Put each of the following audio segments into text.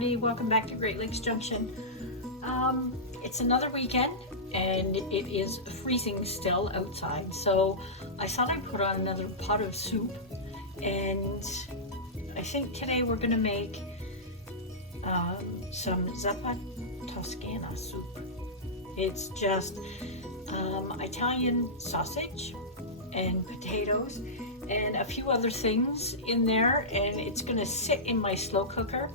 everybody, welcome back to Great Lakes Junction. It's another weekend and it is freezing still outside, so I thought I'd put on another pot of soup, and I think today we're gonna make some Zuppa Toscana soup. It's just Italian sausage and potatoes and a few other things in there, and it's gonna sit in my slow cooker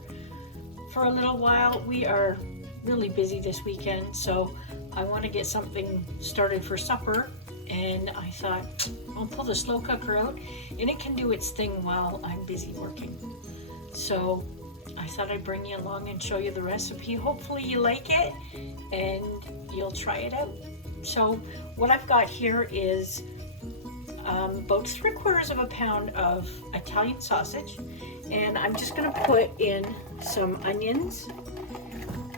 for a little while. We are really busy this weekend, so I want to get something started for supper, and I thought I'll pull the slow cooker out and it can do its thing while I'm busy working. So I thought I'd bring you along and show you the recipe. Hopefully you like it and you'll try it out. So what I've got here is about 3/4 pound of Italian sausage, and I'm just going to put in some onions,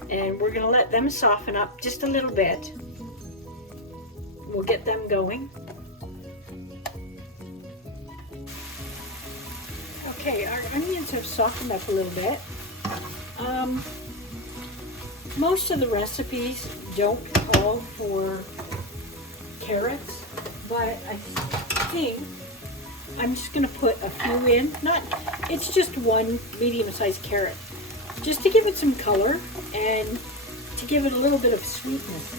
and we're going to let them soften up just a little bit. We'll get them going. Okay, our onions have softened up a little bit. Most of the recipes don't call for carrots, but I think I'm just going to put a few in. It's just one medium-sized carrot, just to give it some color and to give it a little bit of sweetness.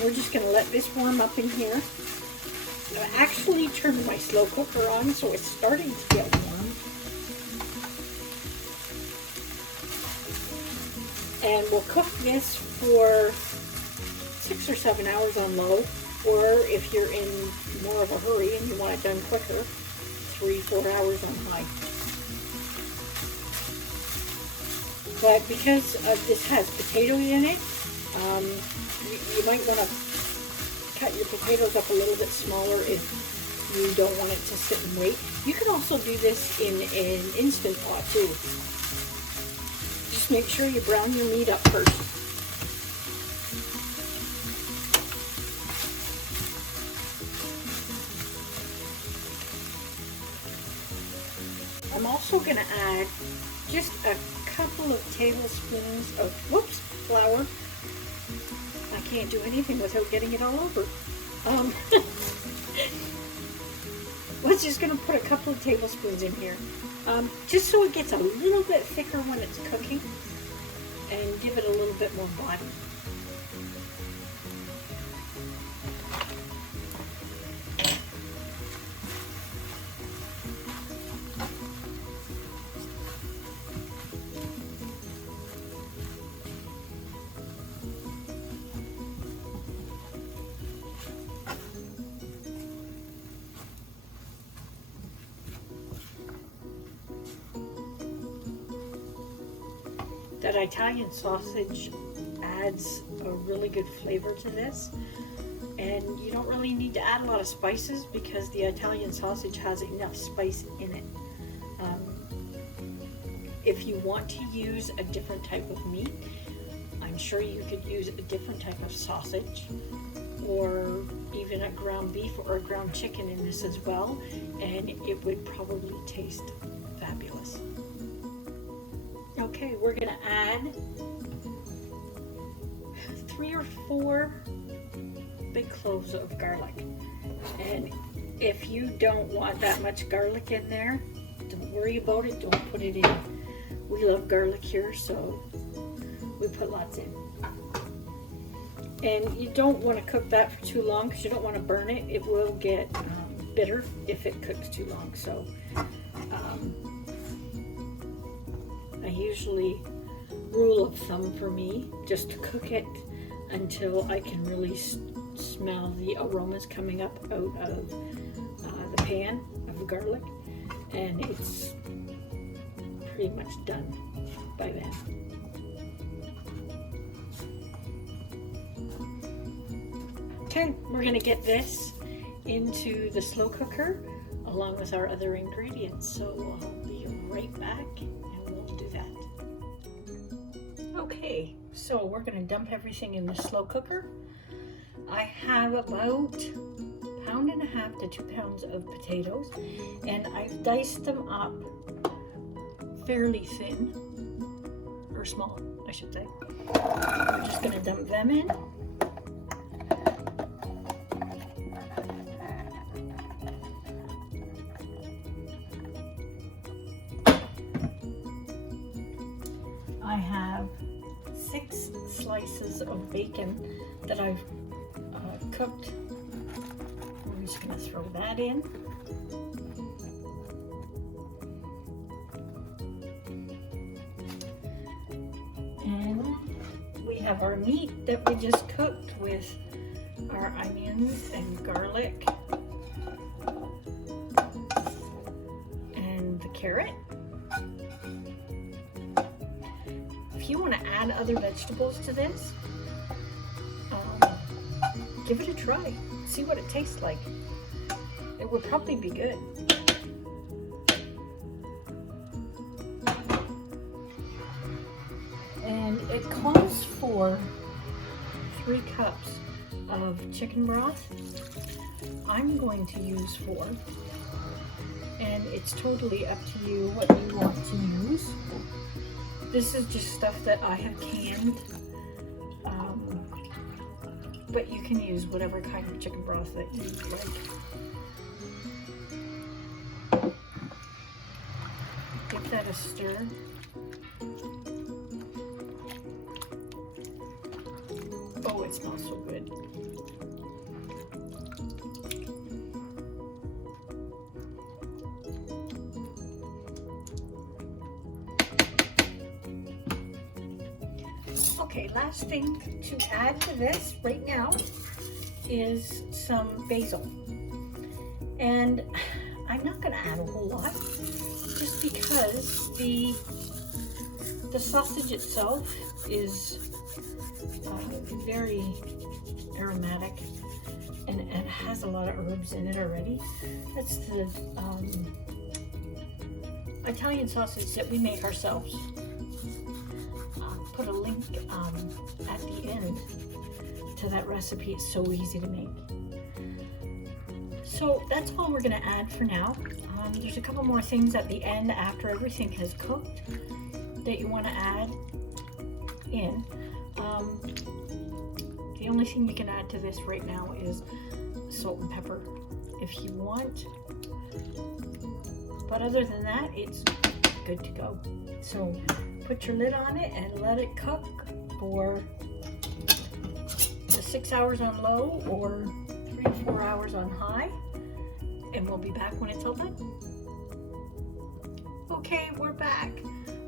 We're just going to let this warm up in here. I actually turned my slow cooker on, so it's starting to get warm. And we'll cook this for 6 or 7 hours on low, or if you're in more of a hurry and you want it done quicker, 3-4 hours on high. But because this has potatoes in it, you might want to cut your potatoes up a little bit smaller if you don't want it to sit and wait. You can also do this in an instant pot too. Just make sure you brown your meat up first. I'm also going to add just a couple of tablespoons of flour. I can't do anything without getting it all over. We're just going to put a couple of tablespoons in here, just so it gets a little bit thicker when it's cooking and give it a little bit more body. That Italian sausage adds a really good flavor to this, and you don't really need to add a lot of spices because the Italian sausage has enough spice in it. If you want to use a different type of meat, I'm sure you could use a different type of sausage, or even a ground beef or a ground chicken in this as well, and it would probably taste fabulous. Okay, we're going to add 3 or 4 big cloves of garlic. And if you don't want that much garlic in there, don't worry about it, don't put it in. We love garlic here, so we put lots in. And you don't want to cook that for too long because you don't want to burn it. It will get bitter if it cooks too long. So I usually, rule of thumb for me, just to cook it until I can really smell the aromas coming up out of the pan of the garlic, and it's pretty much done by then. Okay, we're going to get this into the slow cooker along with our other ingredients, so I'll be right back and we'll do that. Okay, so we're going to dump everything in the slow cooker. I have about 1.5 to 2 pounds of potatoes, and I've diced them up fairly thin, or small, I should say. We're just going to dump them in. I have 6 slices of bacon that I've cooked. We're just going to throw that in. And we have our meat that we just cooked with our onions and garlic and the carrot. If you want to add other vegetables to this, give it a try. See what it tastes like. It would probably be good. And it calls for 3 cups of chicken broth. I'm going to use 4. And it's totally up to you what you want to use. This is just stuff that I have canned, but you can use whatever kind of chicken broth that you like. Give that a stir. Oh, it smells so good. Okay, last thing to add to this right now is some basil. And I'm not going to add a whole lot, just because the sausage itself is very aromatic, and it has a lot of herbs in it already. That's the Italian sausage that we make ourselves. Put a link at the end to that recipe. It's so easy to make. So that's all we're going to add for now. There's a couple more things at the end after everything has cooked that you want to add in. The only thing you can add to this right now is salt and pepper if you want. But other than that, it's good to go. So put your lid on it and let it cook for 6 hours on low or 3 to 4 hours on high, and we'll be back when it's all done. Okay, we're back.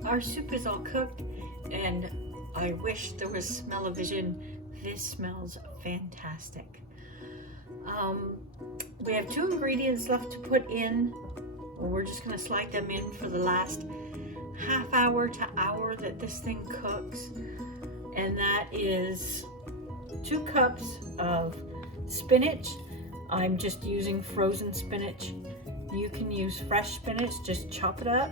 Our soup is all cooked, and I wish there was smell-o-vision. This smells fantastic. We have 2 ingredients left to put in. We're just going to slide them in for the last half hour to hour that this thing cooks, and that is 2 cups of spinach. I'm just using frozen spinach. You can use fresh spinach, just chop it up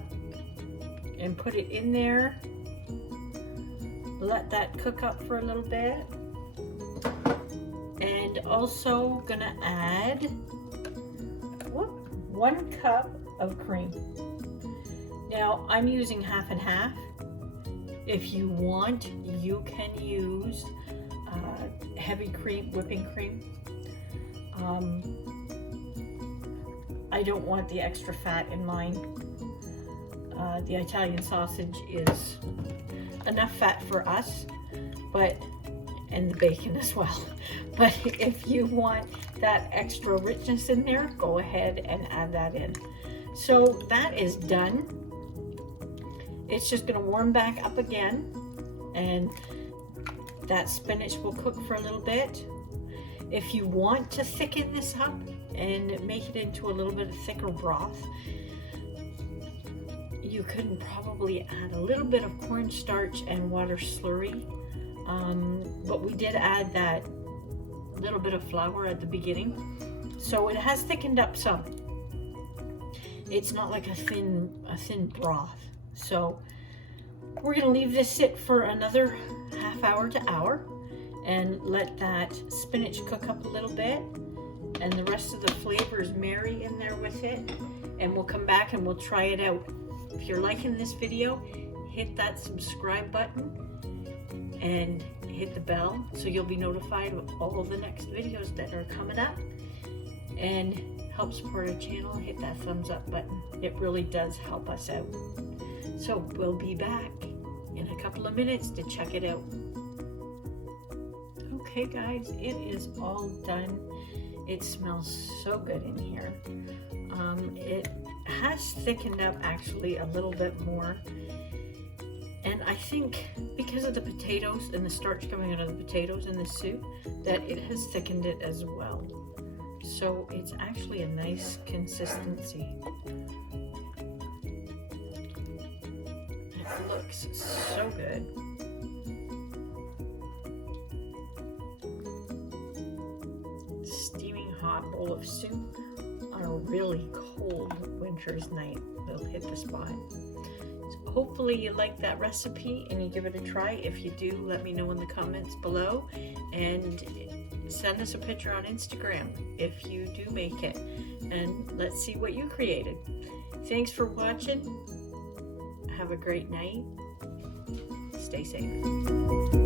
and put it in there. Let that cook up for a little bit. And also gonna add 1 cup of cream. Now I'm using half and half. If you want, you can use heavy cream, whipping cream. I don't want the extra fat in mine. The Italian sausage is enough fat for us, and the bacon as well. But if you want that extra richness in there, go ahead and add that in. So that is done. It's just going to warm back up again, and that spinach will cook for a little bit. If you want to thicken this up and make it into a little bit of thicker broth, you can probably add a little bit of cornstarch and water slurry. But we did add that little bit of flour at the beginning, so it has thickened up some. It's not like a thin broth. So we're going to leave this sit for another half hour to hour, and let that spinach cook up a little bit, and the rest of the flavors marry in there with it, and we'll come back and we'll try it out. If you're liking this video, hit that subscribe button and hit the bell so you'll be notified of all the next videos that are coming up. And help support our channel, hit that thumbs up button. It really does help us out. So we'll be back in a couple of minutes to check it out. Okay guys, it is all done. It smells so good in here. It has thickened up actually a little bit more. And I think because of the potatoes and the starch coming out of the potatoes in the soup, that it has thickened it as well. So it's actually a nice consistency. It looks so good. Steaming hot bowl of soup on a really cold winter's night will hit the spot. So hopefully you like that recipe and you give it a try. If you do, let me know in the comments below, and send us a picture on Instagram if you do make it, and let's see what you created. Thanks for watching. Have a great night. Stay safe.